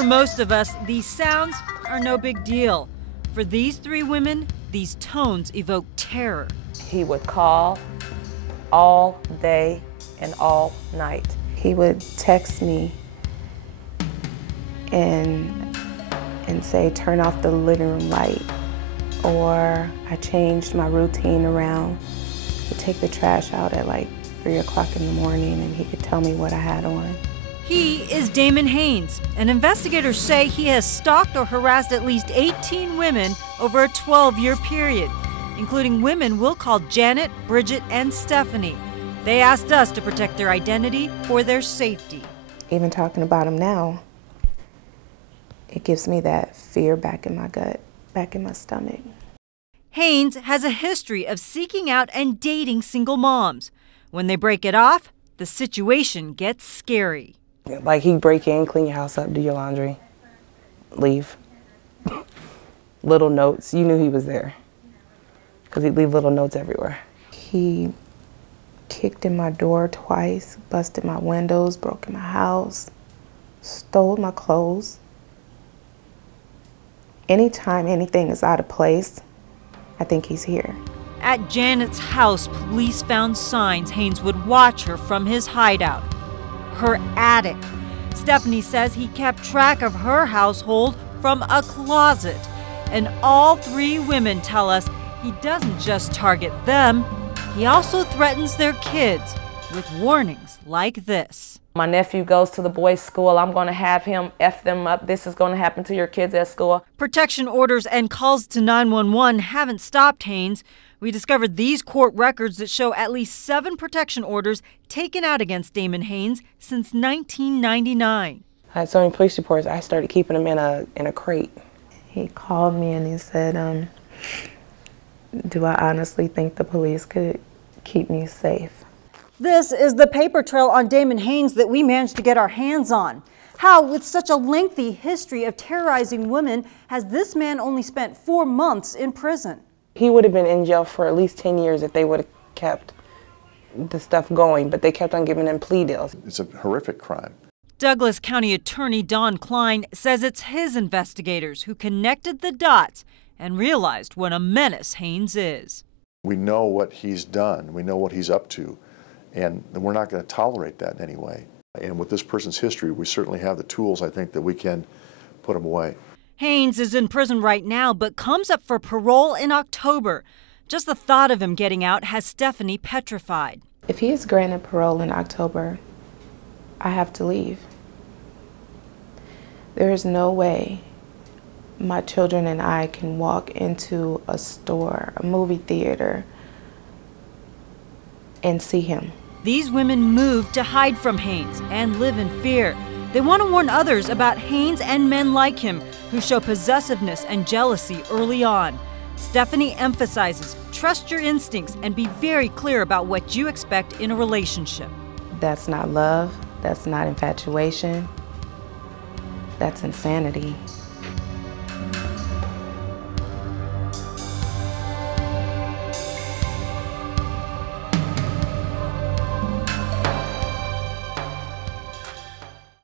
For most of us, these sounds are no big deal. For these three women, these tones evoke terror. He would call all day and all night. He would text me and say, turn off the living room light. Or I changed my routine around. He'd take the trash out at like 3 o'clock in the morning and he could tell me what I had on. He is Damon Haynes, and investigators say he has stalked or harassed at least 18 women over a 12-year period, including women we'll call Janet, Bridget, and Stephanie. They asked us to protect their identity for their safety. Even talking about him now, it gives me that fear back in my gut, back in my stomach. Haynes has a history of seeking out and dating single moms. When they break it off, the situation gets scary. Like he'd break in, clean your house up, do your laundry, leave. Little notes, you knew he was there because he'd leave little notes everywhere. He kicked in my door twice, busted my windows, broke in my house, stole my clothes. Anytime anything is out of place, I think he's here. At Janet's house, police found signs Haynes would watch her from his hideout, her attic. Stephanie says he kept track of her household from a closet. And all three women tell us he doesn't just target them, he also threatens their kids with warnings like this. My nephew goes to the boys' school. I'm going to have him F them up. This is going to happen to your kids at school. Protection orders and calls to 911 haven't stopped Haynes. We discovered these court records that show at least 7 protection orders taken out against Damon Haynes since 1999. I had so many police reports, I started keeping them in a crate. He called me and he said, do I honestly think the police could keep me safe? This is the paper trail on Damon Haynes that we managed to get our hands on. How, with such a lengthy history of terrorizing women, has this man only spent 4 months in prison? He would have been in jail for at least 10 years if they would have kept the stuff going, but they kept on giving him plea deals. It's a horrific crime. Douglas County Attorney Don Klein says it's his investigators who connected the dots and realized what a menace Haynes is. We know what he's done. We know what he's up to. And we're not going to tolerate that in any way. And with this person's history, we certainly have the tools, I think, that we can put him away. Haynes is in prison right now, but comes up for parole in October. Just the thought of him getting out has Stephanie petrified. If he is granted parole in October, I have to leave. There is no way my children and I can walk into a store, a movie theater, and see him. These women moved to hide from Haynes and live in fear. They want to warn others about Haynes and men like him who show possessiveness and jealousy early on. Stephanie emphasizes, trust your instincts and be very clear about what you expect in a relationship. That's not love, that's not infatuation, that's insanity.